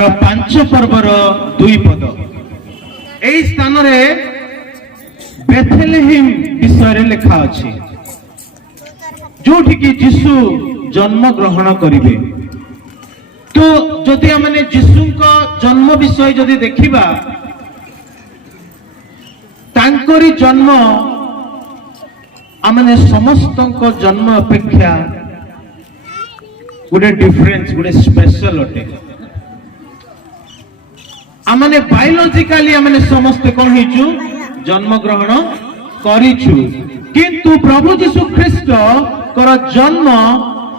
तार 5 पर्वर 2 पद एई स्थान रे बेथलेहेम विषय रे लिखा अछि जोठी कि यीशु जन्म ग्रहण करिवे। तो जदि आमने यीशु को जन्म विषय जदि देखिबा तांकरी जन्म आमने समस्त को जन्म अपेक्षा गोटे डिफरेंस गोटे स्पेशल अटे। आमने बायोलॉजिकली आमने समस्त कौन हिचु जन्म ग्रहण करिछु किंतु प्रभु यीशु ख्रीष्ट कर जन्म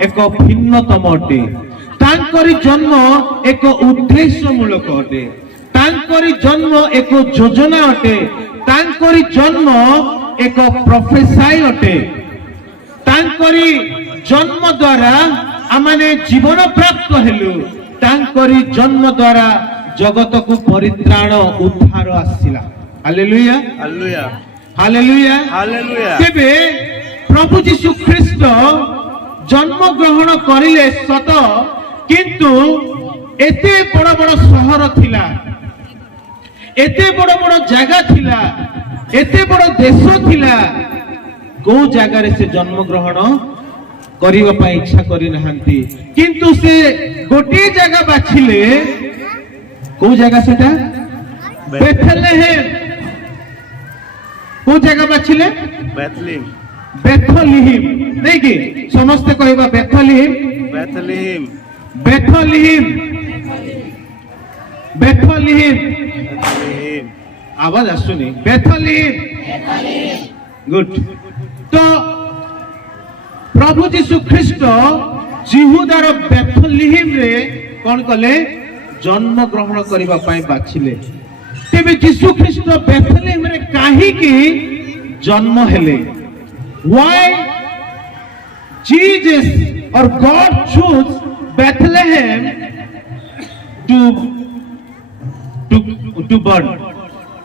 एक भिन्नतम अटे। तांकरी जन्म एक उद्देश्य मूलक अटे। तांकरी जन्म एक योजना अटे। तांकरी जन्म एक प्रोफेसाई अटे। तांकरी जन्म द्वारा आमने जीवन प्राप्त हेलु। तांकरी जन्म द्वारा जगत को परित्राण उद्धार आसिला। हालेलुया हालेलुया हालेलुया हालेलुया। तेबे प्रभु यीशु ख्रीष्ट जन्म ग्रहण करिले सत किंतु एते बड़ बड़ शहर थिला, एते बड़ बड़ जगह थिला, एते बड़ देश थिला, को जगह रे से जन्म ग्रहण करिवा पई इच्छा करि नहंती किंतु से गोटे जगह बाछिले। को जगह सेटा बेथलेहेम। को जगह बाछिले बेथलेहेम बेथलेहेम नहीं कि समस्त कहबा Bethlehem Bethlehem Bethlehem Bethlehem Bethlehem. आवाज आसुनी बेथलेहेम गुड। तो प्रभु यीशु ख्रीष्ट जिहुदार बेथलेहेम रे कोन कले जन्म ग्रहण करिबा पई बाछिले। तेबे यीशु ख्रीष्ट बेथलेहेम रे काहे कि जन्म हेले? Why Jesus or God chose Bethlehem to born?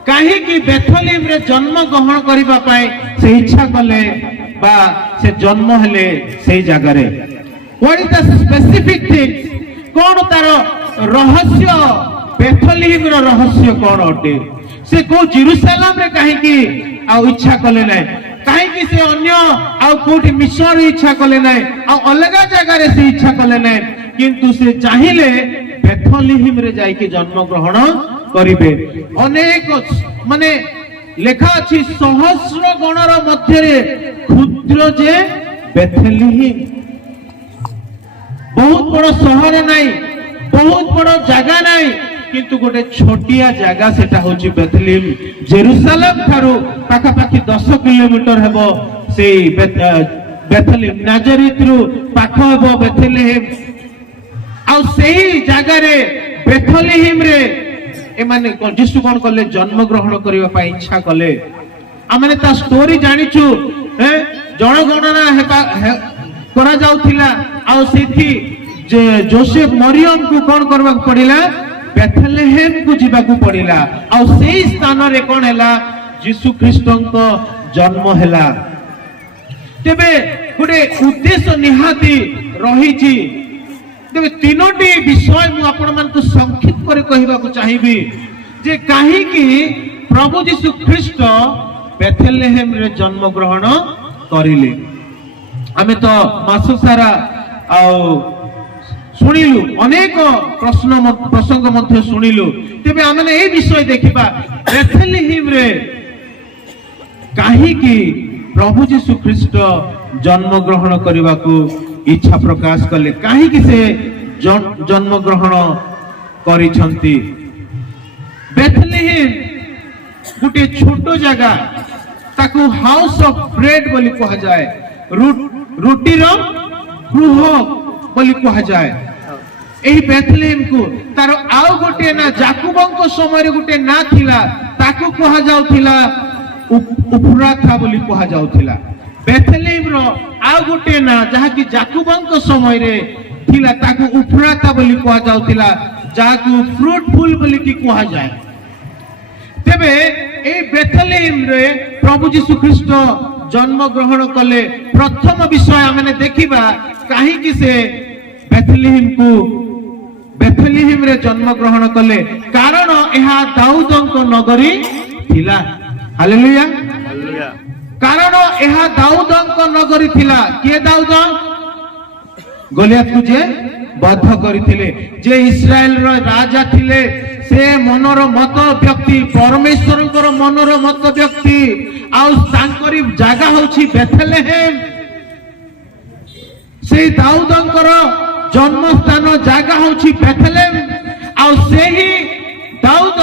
काहे कि बेथलेहेम रे जन्म ग्रहण करिबा पई से इच्छा कले बा से जन्म हेले सेई जगह रे। What is the specific things? कोन तार रहस्य बेथलेहेम रो रहस्य कोन अटे? से को जेरूशलेम रे काहे कि आ इच्छा कले नै? काहे कि से अन्य आ कोठी मिशर इच्छा कले नै आ अलग जगह रे से इच्छा कले नै किंतु से चाहिले बेथलेहेम रे जाई के जन्म ग्रहण करिवे। अनेक माने लेखा अछि सहस्र गणर मध्य रे क्षुद्र जे बेथलेहेम। बहुत बड़ शहर नाही, बहुत बड़ जगह नाही किंतु गोटे छोटिया जगह सेटा होची बेथलेहेम। जेरूशलेम थारो पाखा पाखी 10 किलोमीटर हेबो से बेथलेहेम। नाजरीत रु पाख हेबो बेथलेहेम। आ सेही जगह रे बेथलेहेम रे ए माने यीशु कोन कले जन्म ग्रहण करिवा पई इच्छा कले। आ माने ता स्टोरी जानिछु जनगणना हेता करा जाउथिला। आ सेठी जे जोसेफ मरियम को कोन करबा पड़िला बेथलेहेम को जीवाकू पड़िला। आ सेही स्थान रे कोन हैला यीशु ख्रीष्टंक जन्म हैला। तेबे गुडे उद्देश्य निहाती रहिछि। तेबे तीनोटी विषय मु आपण मान को संक्षिप्त करे कहिबा को चाहिबी जे काहे कि प्रभु यीशु ख्रीष्ट बेथलेहेम रे जन्म ग्रहण करिले। आमे तो मास सारा आ शुणिलु अनेक प्रसंग मध्य शुणिलु। तेबे आमने ए विषय देखिबा बेथलेहेम रे काहे कि प्रभु यीशु ख्रीष्ट जन्म ग्रहण करिबा को इच्छा प्रकाश कले, काहे कि से जन्म ग्रहण करिसंती। बेथलेहेम गुटे छोटो जगह ताकू हाउस ऑफ ब्रेड बोली कहा जाए, रोटी रो गृह बोली कहा जाए। एही बेथलेहेम को तार आउ गोटे ना जाकुबंक समय गोटे ना थिला ताकू कहा जाउथिला उफ्राथा बोली कहा जाउथिला। बेथलेहेम रो आउ गोटे ना जहा कि जाकुबंक समय रे थिला ताकू उफ्राथा बोली कहा जाउथिला, जाकू फ्रूटफुल बोली की कहा जाए। तेबे ए बेथलेहेम रे प्रभु यीशु ख्रीष्ट जन्म ग्रहण कले। प्रथम विषय आमने देखिबा काहे कि से बेथलेहेम ବେଥଲେହେମ ରେ ଜନ୍ମ ଗ୍ରହଣ କଲେ କାରଣ ଏହା ଦାଉଦଙ୍କ ନଗରୀ ଥିଲା। ହାଲେଲୁୟା। ହାଲେଲୁୟା। କାରଣ ଏହା ଦାଉଦଙ୍କ ନଗରୀ ଥିଲା। କିଏ ଦାଉଦ? ଗୋଲିଆତକୁ ଯେ ବଦ୍ଧ କରିଥିଲେ, ଯେ ଇସ୍ରାଏଲର ରାଜା ଥିଲେ, ସେ ମନର ମତ ବ୍ୟକ୍ତି, ପରମେଶ୍ୱରଙ୍କର ମନର ମତ ବ୍ୟକ୍ତି, ଆଉ ତାଙ୍କରି ଜାଗା ହଉଛି ବେଥଲେହେମ। ସେଇ ଦାଉଦଙ୍କର ଜନ୍ମସ୍ଥାନ ଜାଗା ହଉଛି ବେଥଲେହେମ। ଆଉ ସେହି ଦାଉଦ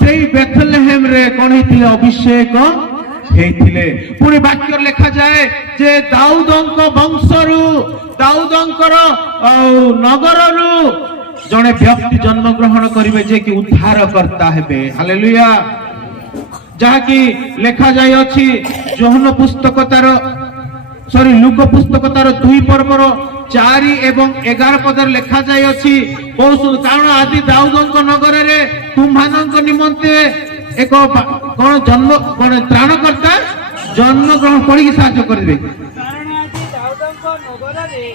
ସେଇ ବେଥଲେହେମ ରେ କଣ ହେଇଥିଲେ? ଅଭିଷେକ ହେଇଥିଲେ। ପୁଣି ବାକ୍ୟ ଲେଖାଯାଏ ଯେ ଦାଉଦଙ୍କ ବଂଶରୁ, ଦାଉଦଙ୍କର ନଗରରୁ ଜଣେ ବ୍ୟକ୍ତି ଜନ୍ମ ଗ୍ରହଣ କରିବେ ଯେ କି ଉଦ୍ଧାରକର୍ତ୍ତା ହେବେ। ହାଲେଲୁୟା। ଯାହାକି ଲେଖାଯାଇଅଛି ଯୋହନ ପୁସ୍ତକ ତାର ଲୁକ ପୁସ୍ତକ ତାର 2 ପର୍ବର 4 ଏବଂ 11 ପଦରେ ଲେଖାଯାଇଅଛି। କାରଣ ଆଦି ଦାଉଦଙ୍କ ନଗରରେ ତୁମ୍ଭମାନଙ୍କ ନିମନ୍ତେ ଏକ କଣ ଜନ୍ମ କଣ ତ୍ରାଣକର୍ତ୍ତା ଜନ୍ମ ଗ୍ରହଣ କରିକି ସାହାଯ୍ୟ କରିବେ।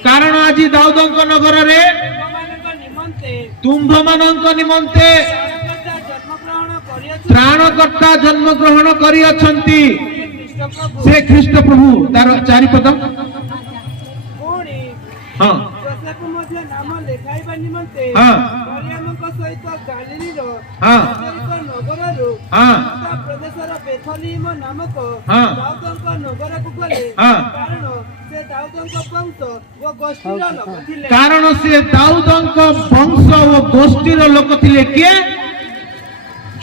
କାରଣ ଆଜି ଦାଉଦଙ୍କ ନଗରରେ ତୁମ୍ଭମାନଙ୍କ ନିମନ୍ତେ ତ୍ରାଣକର୍ତ୍ତା ଜନ୍ମ ଗ୍ରହଣ କରିଅଛନ୍ତି, ସେ ଖ୍ରୀଷ୍ଟ ପ୍ରଭୁ। ତାର 4 ପଦ। ହଁ ନାମ ଲେଖାଇବା ନିମନ୍ତେ ମରିୟମଙ୍କ ସହିତ ଗାଲିଲୀର ନଗରରୁ ପ୍ରଦେଶର ବେଥଲେହେମ ନାମକ ଦାଉଦଙ୍କ ନଗରକୁ ଗଲେ, କାରଣ ସେ ଦାଉଦଙ୍କ ବଂଶ ଓ ଗୋଷ୍ଠୀର ଲୋକ ଥିଲେ। କାରଣ ସେ ଦାଉଦଙ୍କ ବଂଶ ଓ ଗୋଷ୍ଠୀର ଲୋକ ଥିଲେ। କିଏ?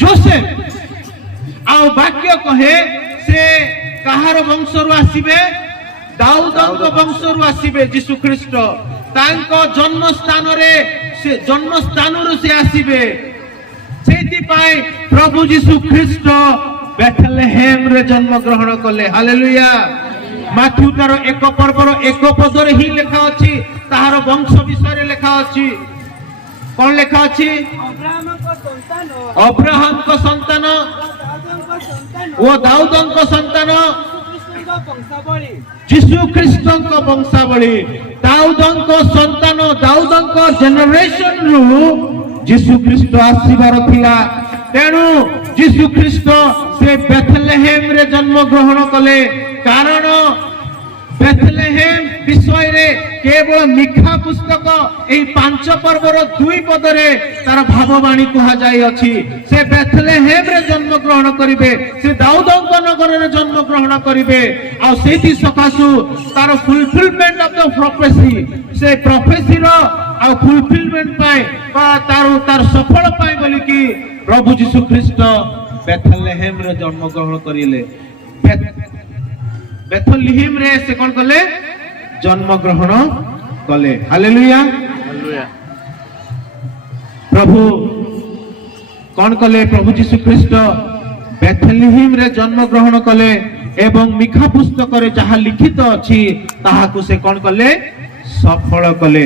ଯୋସେଫ। ଆଉ ବାକ୍ୟ କହେ ସେ କାହାର ବଂଶରୁ ଆସିବେ? ଦାଉଦଙ୍କ ବଂଶରୁ ଆସିବେ ଯୀଶୁ ଖ୍ରୀଷ୍ଟ। ତାଙ୍କ ଜନ୍ମସ୍ଥାନରୁ ସେ ଆସିବେ। ସେଇଥିପାଇଁ ପ୍ରଭୁ ଯୀଶୁ ଖ୍ରୀଷ୍ଟ ବେଥଲେହେମ ରେ ଜନ୍ମ ଗ୍ରହଣ କଲେ। ହାଲେଲୁୟା। ମାଥ୍ୟୁ ତାର 1 ପର୍ବର 1 ପଦରେ ହିଁ ଲେଖା ଅଛି, ତାହାର ବଂଶ ବିଷୟରେ ଲେଖା ଅଛି। କଣ ଲେଖା ଅଛି? ଅବ୍ରାହମଙ୍କ ସନ୍ତାନ ଓ ଦାଉଦଙ୍କ ସନ୍ତାନ ଯୀଶୁ ଖ୍ରୀଷ୍ଟଙ୍କ ବଂଶାବଳୀ। ଦାଉଦଙ୍କ ସନ୍ତାନ, ଦାଉଦଙ୍କ ଜେନେରେସନରୁ ଯୀଶୁ ଖ୍ରୀଷ୍ଟ ଆସିବାର ଥିଲା। ତେଣୁ ଯୀଶୁ ଖ୍ରୀଷ୍ଟ ସେ ବେଥଲେହେମ ରେ ଜନ୍ମ ଗ୍ରହଣ କଲେ। କାରଣ ବେଥଲେହେମ ବିଷୟରେ କେବଳ ମିଖା ପୁସ୍ତକ ଏହି 5 ପର୍ବର 2 ପଦରେ ତାର ଭାବବାଣୀ କୁହାଯାଇଅଛି। ସେ ବେଥଲେହେମ ରେ ଜନ୍ମ ଗ୍ରହଣ କରିବେ, ସେ ଦାଉଦଙ୍କ ନଗରରେ ଜନ୍ମ ଗ୍ରହଣ କରିବେ। ଆଉ ସେଇଥି ସକାଶୁ ତାର ଫୁଲଫିଲମେଣ୍ଟ ଅଫ ଦ ପ୍ରଫେସି, ସେ ପ୍ରଫେସିର ଆଉ ଫୁଲଫିଲମେଣ୍ଟ ପାଇଁ ବା ତାର ସଫଳ ପାଇଁ ବୋଲିକି ପ୍ରଭୁ ଯୀଶୁ ଖ୍ରୀଷ୍ଟ ବେଥଲେହେମ ରେ ଜନ୍ମ ଗ୍ରହଣ କରିଲେ। ବେଥଲେହେମ ରେ ସେ କଣ କଲେ? ଜନ୍ମ ଗ୍ରହଣ କଲେ। ହାଲେଲୁୟା। ହାଲେଲୁୟା। ପ୍ରଭୁ କଣ କଲେ? ପ୍ରଭୁ ଯୀଶୁ ଖ୍ରୀଷ୍ଟ ବେଥଲେହେମ ରେ ଜନ୍ମ ଗ୍ରହଣ କଲେ ଏବଂ ମିଖା ପୁସ୍ତକରେ ଯାହା ଲିଖିତ ଅଛି ତାହାକୁ ସେ କଣ କଲେ? ସଫଳ କଲେ।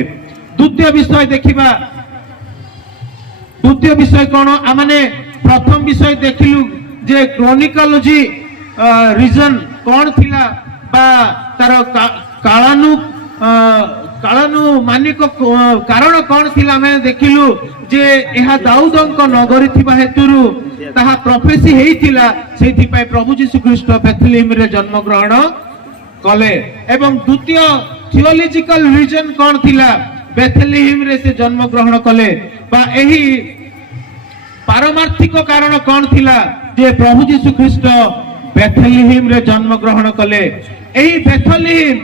ଦ୍ୱିତୀୟ ବିଷୟ ଦେଖିବା। ଦ୍ୱିତୀୟ ବିଷୟ କଣ? ଆମେ ପ୍ରଥମ ବିଷୟ ଦେଖିଲୁ ଯେ କ୍ରୋନିକୋଲୋଜି ରିଜନ କଣ ଥିଲା ବା ତାର କାଳାନୁମାନିକ କାରଣ କଣ ଥିଲା ଆମେ ଦେଖିଲୁ ଯେ ଏହା ଦାଉଦଙ୍କ ନଗରୀ ଥିବା ହେତୁରୁ ତାହା ପ୍ରଫେସି ହେଇଥିଲା। ସେଇଥିପାଇଁ ପ୍ରଭୁ ଯୀଶୁ ଖ୍ରୀଷ୍ଟ ବେଥଲେହେମ ରେ ଜନ୍ମ ଗ୍ରହଣ କଲେ। ଏବଂ ଦ୍ୱିତୀୟ ଥିଓଲୋଜିକାଲ ରିଜନ କଣ ଥିଲା? ବେଥଲେହେମ ରେ ସେ ଜନ୍ମ ଗ୍ରହଣ କଲେ ବା ଏହି ପାରମାର୍ଥିକ କାରଣ କଣ ଥିଲା ଯେ ପ୍ରଭୁ ଯୀଶୁ ଖ୍ରୀଷ୍ଟ ବେଥଲେହେମ ରେ ଜନ୍ମ ଗ୍ରହଣ କଲେ। ଏହି ବେଥଲେହେମ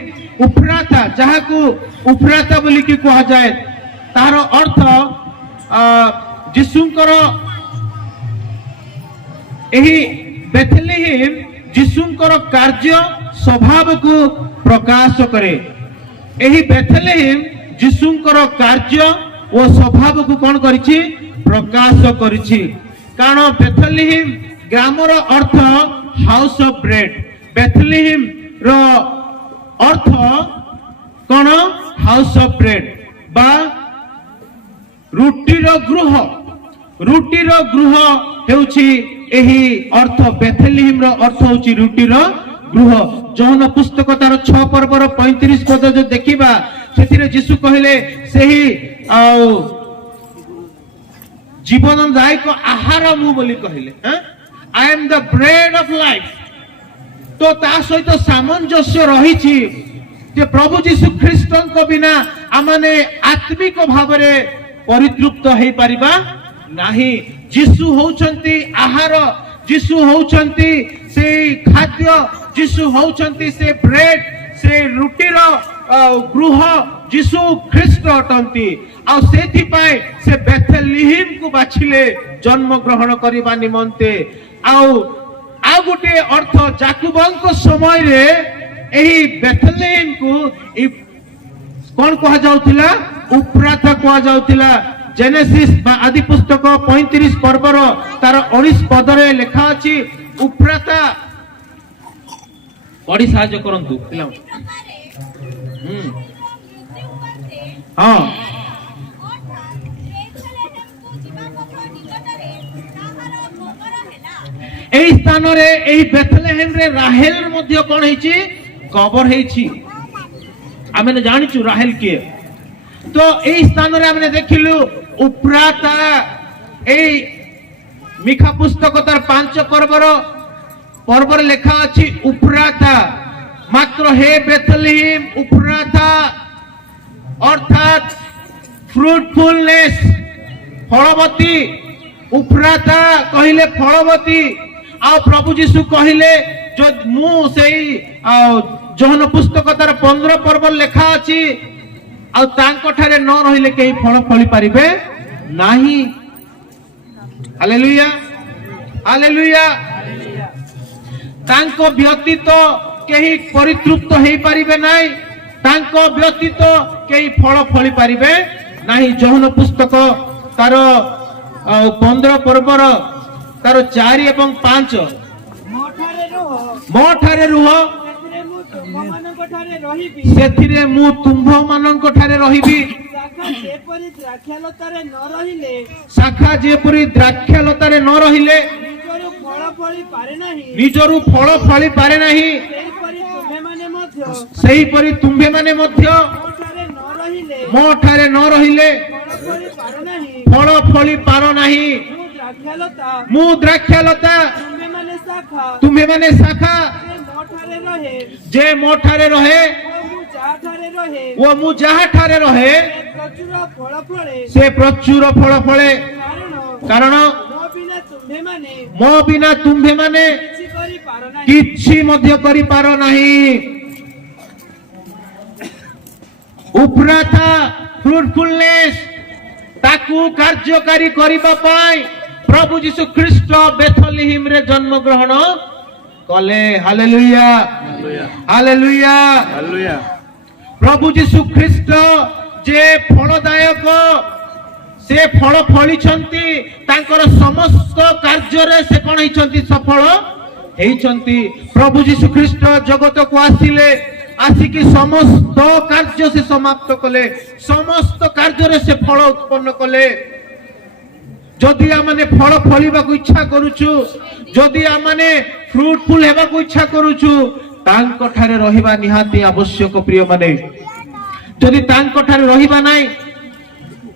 ଉଫ୍ରାତା, ଯାହାକୁ ଉଫ୍ରାତା ବୋଲିକି କୁହାଯାଏ, ତାହାର ଅର୍ଥ ଯୀଶୁଙ୍କର ଏହି ବେଥଲେହେମ ଯୀଶୁଙ୍କର କାର୍ଯ୍ୟ ସ୍ୱଭାବକୁ ପ୍ରକାଶ କରେ। ଏହି ବେଥଲେହେମ ଯୀଶୁଙ୍କର କାର୍ଯ୍ୟ ଓ ସ୍ୱଭାବକୁ କଣ କରିଛି? ପ୍ରକାଶ କରିଛି। କାରଣ ବେଥଲେହେମ ଗ୍ରାମର ଅର୍ଥ ହାଉସ ଅଫ ବ୍ରେଡ। ବେଥଲେହେମ ର ଅର୍ଥ କଣ? ହାଉସ ଅଫ ବ୍ରେଡ ବା ରୁଟିର ଗୃହ। ରୁଟିର ଗୃହ ହେଉଛି ଏହି ଅର୍ଥ। ବେଥଲେହେମ ର ଅର୍ଥ ହେଉଛି ରୁଟିର ଗୃହ। ଯୋହନ ପୁସ୍ତକ ତାର 6 ପର୍ବର 35 ପଦ ଯଦି ଦେଖିବା, ସେଥିରେ ଯୀଶୁ କହିଲେ ସେହି ଜୀବନଦାୟକ ଆହାର ମୁଁ ବୋଲି କହିଲେ, I M the bread of life. ତ ତା ସହିତ ସାମଞ୍ଜସ୍ୟ ରହିଛି ଯେ ପ୍ରଭୁ ଯୀଶୁ ଖ୍ରୀଷ୍ଟଙ୍କ ବିନା ଆମମାନେ ଆତ୍ମିକ ଭାବରେ ପରିତୃପ୍ତ ହେଇପାରିବା ନାହିଁ। ଯୀଶୁ ହଉଛନ୍ତି ଆହାର, ଯୀଶୁ ହଉଛନ୍ତି ସେଇ ଖାଦ୍ୟ, ଯୀଶୁ ହଉଛନ୍ତି ସେ ବ୍ରେଡ୍, ସେ ରୁଟିର ଗୃହ ଯୀଶୁ ଖ୍ରୀଷ୍ଟ ଅଟନ୍ତି। ଆଉ ସେଥିପାଇଁ ସେ ବେଥେଲିହିମ୍ କୁ ବାଛିଲେ ଜନ୍ମ ଗ୍ରହଣ କରିବା ନିମନ୍ତେ। ଆଉ ଗୋଟେ ଅର୍ଥ ଯାକୁବଙ୍କ ସମୟରେ ଏହି ବେଥେଲିହିମ୍ କୁ କଣ କୁହାଯାଉଥିଲା? ଉପ୍ରାତା କୁହାଯାଉଥିଲା। ଜେନେସିସ୍ ବା ଆଦି ପୁସ୍ତକ 35 ପର୍ବର ତାର 19 ପଦରେ ଲେଖା ଅଛି ଉପ୍ରାତା। ପଢି ସାହାଯ୍ୟ କରନ୍ତୁ ପିଲା। ହଁ, এই স্থাନରେ এই বেথଲେହେମ୍ ରେ ରାହେଲ ମଧ୍ୟ କଣ ହେଇଛି? କବର ହେଇଛି। ଆମେ ଜାଣିଛୁ ରାହେଲ କିଏ। ତ এই ସ୍ଥାନରେ ଆମେ ଦେଖିଲୁ ଉପ୍ରାତା। এই ମିଖା ପୁସ୍ତକ ତାର 5 ପର୍ବରେ ଲେଖା ଅଛି ଉପ୍ରାତା। ମାତ୍ର হে বেথলেহেম উফরাতা অর্থাৎ ফ্রুটফুলনেস, ফলবতী। উফরাতা কহিলে ফলবতী। ଆଉ ପ୍ରଭୁ ଯୀଶୁ କହିଲେ ମୁଁ ସେଇ ଯୋହନ ପୁସ୍ତକ ତାର 15 ପର୍ବରେ ଲେଖା ଅଛି ଆଉ ତାଙ୍କ ଠାରେ ନ ରହିଲେ କେହି ଫଳ ଫଳି ପାରିବେ ନାହିଁ। Hallelujah, hallelujah. ତାଙ୍କ ବ୍ୟତୀତ କେହି ପରିତୃପ୍ତ ହେଇପାରିବେ ନାହିଁ, ତାଙ୍କ ବ୍ୟତୀତ କେହି ଫଳ ଫଳି ପାରିବେ ନାହିଁ। ଯୋହନ ପୁସ୍ତକ ତାର 15 ପର୍ବର ତାର 4 ଏବଂ 5 ମୋ ଠାରେ ରୁହ, ସେଥିରେ ମୁଁ ତୁମ୍ଭମାନଙ୍କ ଠାରେ ରହିବି। ଶାଖା ଯେପରି ଦ୍ରାକ୍ଷାଲତାରେ ନ ରହିଲେ ନିଜରୁ ଫଳ ଫଳି ପାରେ ନାହିଁ, ସେହିପରି ତୁମ୍ଭେମାନେ ମଧ୍ୟ ମୋ ଠାରେ ନ ରହିଲେ ଫଳ ଫଳି ପାର ନାହିଁ। ମୁଁ ଦ୍ରାକ୍ଷାଲତା, ତୁମ୍ଭେମାନେ ଶାଖା। ଯେ ମୋ ଠାରେ ରହେ ଓ ମୁଁ ଯାହା ଠାରେ ରହେ ସେ ପ୍ରଚୁର ଫଳ ଫଳେ। କାରଣ ମୋ ବିନା ତୁମ୍ଭେମାନେ କିଛି ମଧ୍ୟ କରିପାର ନାହିଁ। ଉପ୍ରାତା ଫ୍ରୁଟଫୁଲନେସ୍, ତାକୁ କାର୍ଯ୍ୟକାରୀ କରିବା ପାଇଁ ପ୍ରଭୁ ଯୀଶୁ ଖ୍ରୀଷ୍ଟ ବେଥଲେହେମ୍ ରେ ଜନ୍ମ ଗ୍ରହଣ କଲେ। Hallelujah, hallelujah, hallelujah. ପ୍ରଭୁ ଯୀଶୁ ଖ୍ରୀଷ୍ଟ ଯେ ଫଳଦାୟକ, ସେ ଫଳ ଫଳିଛନ୍ତି। ତାଙ୍କର ସମସ୍ତ କାର୍ଯ୍ୟରେ ସେ କଣ ହେଇଛନ୍ତି? ସଫଳ ହେଇଛନ୍ତି। ପ୍ରଭୁ ଯୀଶୁ ଖ୍ରୀଷ୍ଟ ଜଗତକୁ ଆସିଲେ, ଆସିକି ସମସ୍ତ କାର୍ଯ୍ୟ ସେ ସମାପ୍ତ କଲେ, ସମସ୍ତ କାର୍ଯ୍ୟରେ ସେ ଫଳ ଉତ୍ପନ୍ନ କଲେ। ଯଦି ଆମେ ଫଳ ଫଳିବାକୁ ଇଚ୍ଛା କରୁଛୁ, ଯଦି ଆମେ ଫ୍ରୁଟଫୁଲ ହେବାକୁ ଇଚ୍ଛା କରୁଛୁ, ତାଙ୍କ ଠାରେ ରହିବା ନିହାତି ଆବଶ୍ୟକ। ପ୍ରିୟମାନେ, ଯଦି ତାଙ୍କ ଠାରେ ରହିବା ନାହିଁ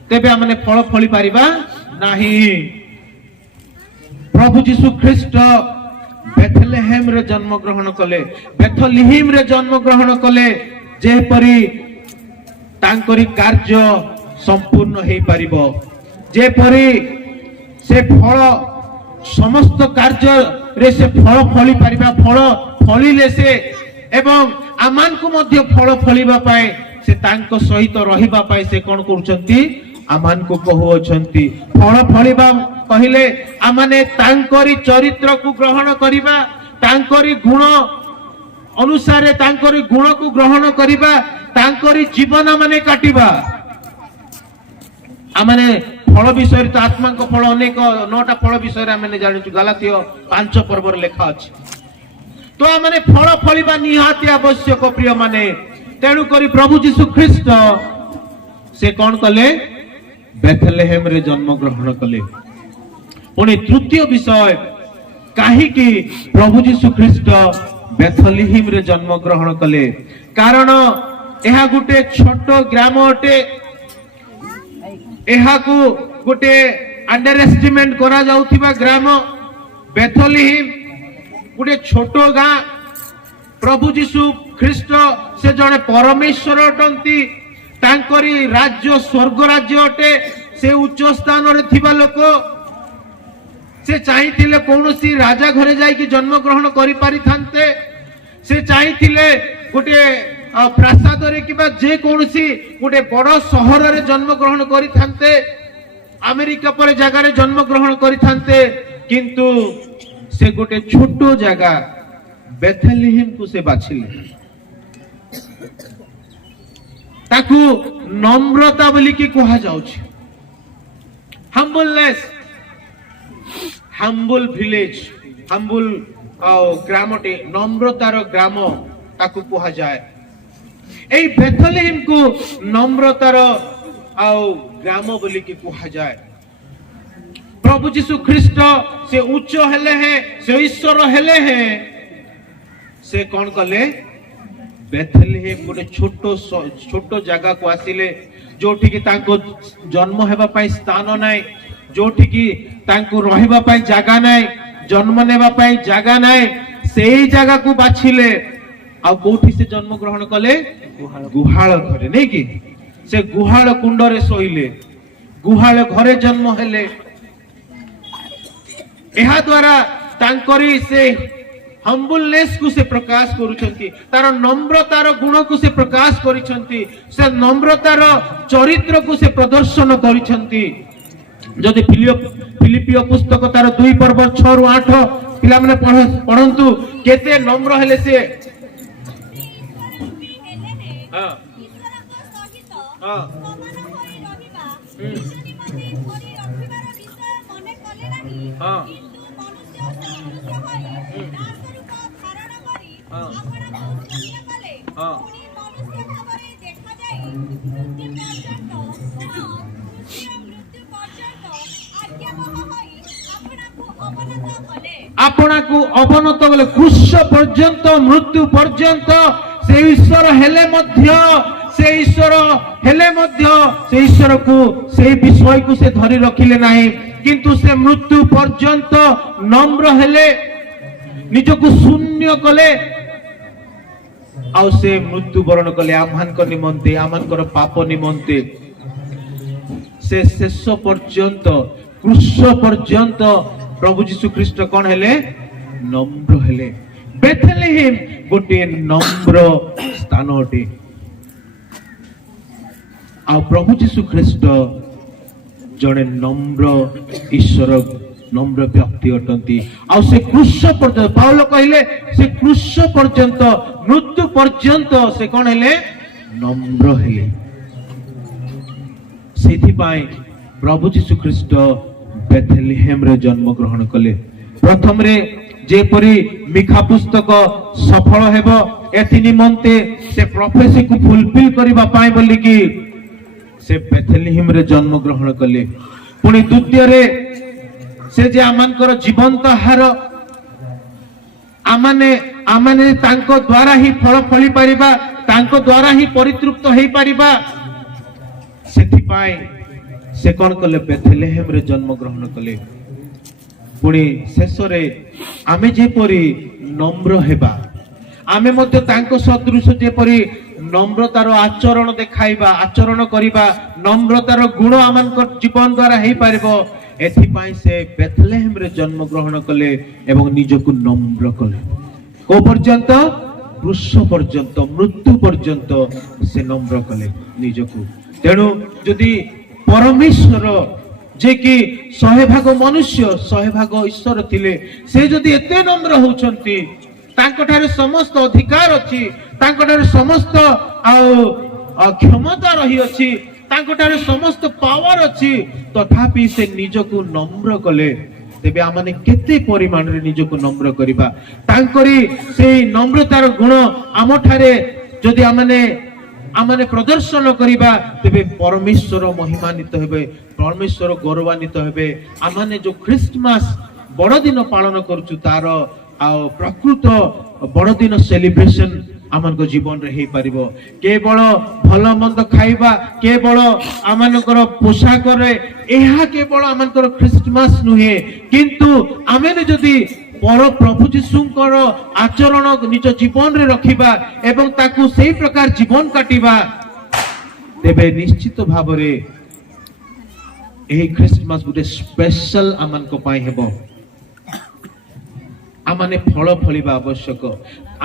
ତେବେ ଆମେ ଫଳ ଫଳି ପାରିବା ନାହିଁ। ପ୍ରଭୁ ଯୀଶୁ ଖ୍ରୀଷ୍ଟ ବେଥଲେହେମ୍ ରେ ଜନ୍ମ ଗ୍ରହଣ କଲେ, ବେଥଲେହେମ୍ ରେ ଜନ୍ମ ଗ୍ରହଣ କଲେ, ଯେପରି ତାଙ୍କରି କାର୍ଯ୍ୟ ସମ୍ପୂର୍ଣ୍ଣ ହେଇପାରିବ, ଯେପରି ସେ ଫଳ ସମସ୍ତ କାର୍ଯ୍ୟରେ ସେ ଫଳ ଫଳି ପାରିବା। ଫଳ ଫଳିଲେ ସେ ଏବଂ ଆମମାନଙ୍କୁ ମଧ୍ୟ ଫଳ ଫଳିବା ପାଇଁ ସେ ତାଙ୍କ ସହିତ ରହିବା ପାଇଁ ସେ କଣ କରୁଛନ୍ତି? ଆମମାନଙ୍କୁ କହୁଅଛନ୍ତି। ଫଳ ଫଳିବା କହିଲେ ଆମମାନେ ତାଙ୍କରି ଚରିତ୍ରକୁ ଗ୍ରହଣ କରିବା, ତାଙ୍କରି ଗୁଣ ଅନୁସାରେ ତାଙ୍କରି ଗୁଣକୁ ଗ୍ରହଣ କରିବା, ତାଙ୍କରି ଜୀବନ ମାନେ କାଟିବା। ଆମମାନେ ଫଳ ବିଷୟରେ ତ ଆତ୍ମାଙ୍କ ଫଳ ଅନେକ 9ଟା ଫଳ ବିଷୟରେ ଆମେ ଜାଣିଛୁ, ଗାଲାତୀୟ 5 ପର୍ବରେ ଲେଖା ଅଛି। ତ ଆମମାନେ ଫଳ ଫଳିବା ନିହାତି ଆବଶ୍ୟକ ପ୍ରିୟମାନେ। ତେଣୁ କରି ପ୍ରଭୁ ଯୀଶୁ ଖ୍ରୀଷ୍ଟ ସେ କଣ କଲେ? ବେଥଲେହେମ୍ ରେ ଜନ୍ମ ଗ୍ରହଣ କଲେ। ପୁଣି ତୃତୀୟ ବିଷୟ, କାହିଁକି ପ୍ରଭୁ ଯୀଶୁ ଖ୍ରୀଷ୍ଟ ବେଥଲେହେମ୍ ରେ ଜନ୍ମ ଗ୍ରହଣ କଲେ? କାରଣ ଏହା ଗୋଟେ ଛୋଟ ଗ୍ରାମ ଅଟେ। ଏହାକୁ ଗୋଟେ अंडर एस्टिमेट करा जाउथिबा ग्राम बेथलेहेम गोटे छोट गाँ प्रभु जीशु ख्रीस्ट से जड़े परमेश्वर अटंती तांकरी राज्य स्वर्ग राज्य अटे से उच्च स्थान रे थिबा लोक से चाहिथिले कोनोसी राजा घरे जाई कि जन्म ग्रहण करि पारि थांते से चाहिथिले गोटे प्रासाद रे किबा जे कोनोसी गोटे बड़ शहर रे जन्म ग्रहण करि थांते अमेरिका पर जगह रे जन्म ग्रहण करि थांते किंतु से गोटे छोटो जगह बेथलेहेम को से बाछिले ताकू नम्रता बोली कि कहा जाउछि हम्बलनेस हम्बल विलेज हम्बल ग्रामटे नम्रतार ग्राम ताकू कहा जाए एई बेथलेहेम को नम्रतार ग्राम बोली कि कहा जाए प्रभु जीशु ख्रीस्ट से उच्च हेले हैं से ईश्वर हेले हैं से कौन कले बेथलेहेम गोटे छोट जगह को आसिले जोठी की तांको जन्म हेबा पाई स्थान नाही जोठी की तांको रहिबा पाई जगह नाही जन्म नेबा पाई जगह नाही सेही जगह को बाछिले आ कोठी से जन्म ग्रहण कले गुहाळ घरे नै कि से गुहाळ कुंड रे सोइले गुहाळ घरे जन्म हेले एहा द्वारा तांकरी से हम्बलनेस को से प्रकाश करूछंती तार नम्रतार गुण को से प्रकाश करिछंती से नम्रतार चरित्र को से प्रदर्शन करिछंती जदि फिलिपियो पुस्तक तार 2 पर्व 6 रु 8 पिला माने पढंतु केते नम्र हेले से हां हां हां आपना को अवनत बोले क्रूश पर्यंत मृत्यु पर्यंत से ईश्वर हेले मध्य से ईश्वर को से विषय को से धरी रखिले नहीं किंतु से मृत्यु पर्यंत नम्र हेले निजको शून्य कले आ से मृत्यु वरण कले आमानक निमंते आमानकर पाप निमंते से शेष पर्यंत क्रूश पर्यंत प्रभु जीशु ख्रीस्ट कौन हेले नम्र हेले बेथलेहेम गोटे नम्र स्थान अटे आ प्रभु जीशु ख्रीस्ट जड़े नम्र ईश्वर नम्र व्यक्ति अटंती आ से क्रूश पर्यंत पाउल कहले से क्रूश पर्यंत मृत्यु पर्यंत से कौन हेले नम्र हेले सेथि पाई प्रभु जीशु ख्रीस्ट बेथलेहेम रे जन्म ग्रहण कले प्रथम रे जेपरी मिखा पुस्तक सफल हेबो एथि निमंते से प्रोफेसी को फुलफिल करबा पाए बोली कि से बेथलेहेम रे जन्म ग्रहण कले पुनी द्वितीय रे से जे आमानकर जीवंत हार आमाने तांको द्वारा ही फल फली परिबा तांको द्वारा ही परितृप्त हेई परिबा सेथि पाए से कौन कले बेथलेहेम रे जन्म ग्रहण कले पुणी शेष रे आमे जेपरी नम्र हेबा आमे मध्य तांको सदृश जेपरी नम्रतार आचरण देखाइबा आचरण करिबा नम्रतार गुण आमानकर जीवन द्वारा हेई पारिबो एथि पाई से बेथलेहेम रे जन्म ग्रहण कले एवं निजको नम्र कले को पर्यंत क्रूश पर्यंत मृत्यु पर्यंत से नम्र कले निजको तेणु जदि परमेश्वर जे कि 100 भाग मनुष्य 100 भाग ईश्वर थिले से जदि एते नम्र होचंती तांकठारे समस्त अधिकार अछि तांकठारे समस्त क्षमता रही अछि तांकठारे समस्त पावर अछि तथापि से निजको नम्र कले तेबे आमाने केते परिमाण रे निजको नम्र करिबा तांकरी से नम्रतार गुण आमठारे जदि आमाने प्रदर्शन करिबा तेबे परमेश्वर महिमान्वित हेबे परमेश्वर गौरवान्वित हेबे आमाने जो क्रिसमस बड़ दिन पालन करछु तार प्रकृत बड़ दिन सेलिब्रेशन ଆମଙ୍କ ଜୀବନରେ ହେଇପାରିବ। କେବଳ ଭଲ ମନ୍ଦ ଖାଇବା, କେବଳ ଆମମାନଙ୍କର ପୋଷାକରେ, ଏହା କେବଳ ଆମମାନଙ୍କର ଖ୍ରୀଷ୍ଟମାସ ନୁହେଁ, କିନ୍ତୁ ଆମେ ଯଦି ପର ପ୍ରଭୁ ଯୀଶୁଙ୍କର ଆଚରଣ ନିଜ ଜୀବନରେ ରଖିବା ଏବଂ ତାକୁ ସେଇ ପ୍ରକାର ଜୀବନ କାଟିବା, ତେବେ ନିଶ୍ଚିତ ଭାବରେ ଏହି ଖ୍ରୀଷ୍ଟମାସ ଗୋଟେ ସ୍ପେଶାଲ ଆମମାନଙ୍କ ପାଇଁ ହେବ। ଆମେ ଫଳ ଫଳିବା ଆବଶ୍ୟକ।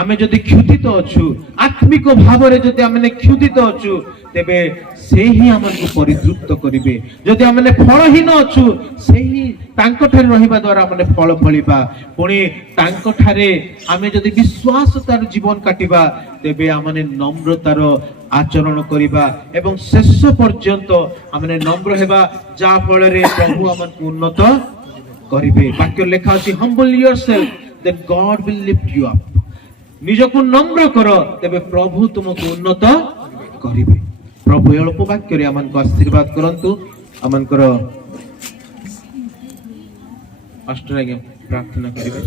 ଆମେ ଯଦି କ୍ଷୁଧିତ ଅଛୁ, ଆତ୍ମିକ ଭାବରେ ଯଦି ଆମେ କ୍ଷୁଧିତ ଅଛୁ, ତେବେ ସେ ହିଁ ଆମକୁ ପରିତୃପ୍ତ କରିବେ। ଯଦି ଆମେ ଫଳହୀନ ଅଛୁ, ସେହି ତାଙ୍କଠାରେ ରହିବା ଦ୍ୱାରା ଆମେ ଫଳ ଫଳିବା। ପୁଣି ତାଙ୍କଠାରେ ଆମେ ଯଦି ବିଶ୍ୱାସତାର ଜୀବନ କାଟିବା, ତେବେ ଆମେ ନମ୍ରତାର ଆଚରଣ କରିବା ଏବଂ ଶେଷ ପର୍ଯ୍ୟନ୍ତ ଆମେ ନମ୍ର ହେବା, ଯାହା ଫଳରେ ପ୍ରଭୁ ଆମକୁ ଉନ୍ନତ କରିବେ। ବାକ୍ୟ ଲେଖା ଅଛି, humble yourself then God will lift you up। ନିଜକୁ ନମ୍ର କର, ତେବେ ପ୍ରଭୁ ତୁମକୁ ଉନ୍ନତ କରିବେ। ପ୍ରଭୁ ଏ ଅଳ୍ପ ବାକ୍ୟରେ ଆମମାନଙ୍କୁ ଆଶୀର୍ବାଦ କରନ୍ତୁ। ଆମଙ୍କର ପାଷ୍ଟର ଆଜ୍ଞା ପ୍ରାର୍ଥନା କରିବେ।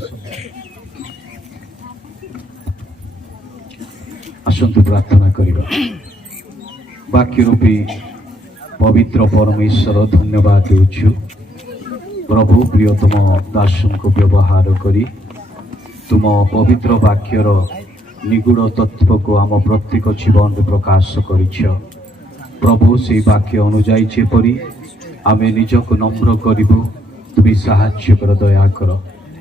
ଆସନ୍ତୁ ପ୍ରାର୍ଥନା କରିବା। ବାକ୍ୟ ରୂପୀ ପବିତ୍ର ପରମେଶ୍ୱର ଧନ୍ୟବାଦ ଦେଉଛୁ ପ୍ରଭୁ, ପ୍ରିୟତମ ଦାସଙ୍କୁ ବ୍ୟବହାର କରି ତୁମ ପବିତ୍ର ବାକ୍ୟର ନିଗୁଡ଼ ତତ୍ତ୍ୱକୁ ଆମ ପ୍ରତ୍ୟେକ ଜୀବନରେ ପ୍ରକାଶ କରିଛ ପ୍ରଭୁ। ସେହି ବାକ୍ୟ ଅନୁଯାୟୀ ଯେପରି ଆମେ ନିଜକୁ ନମ୍ର କରିବୁ, ତୁମେ ସାହାଯ୍ୟ କର, ଦୟା କର।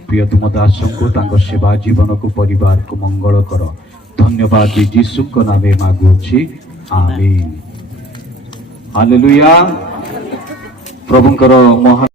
ପ୍ରିୟତମ ଦାସଙ୍କୁ ତାଙ୍କ ସେବା ଜୀବନକୁ, ପରିବାରକୁ ମଙ୍ଗଳ କର। ଧନ୍ୟବାଦ ଯୀଶୁଙ୍କ ନାମେ ମାଗୁଅଛି, ଆମେନ୍। ହାଲେଲୁୟା। ପ୍ରଭୁଙ୍କର ମହା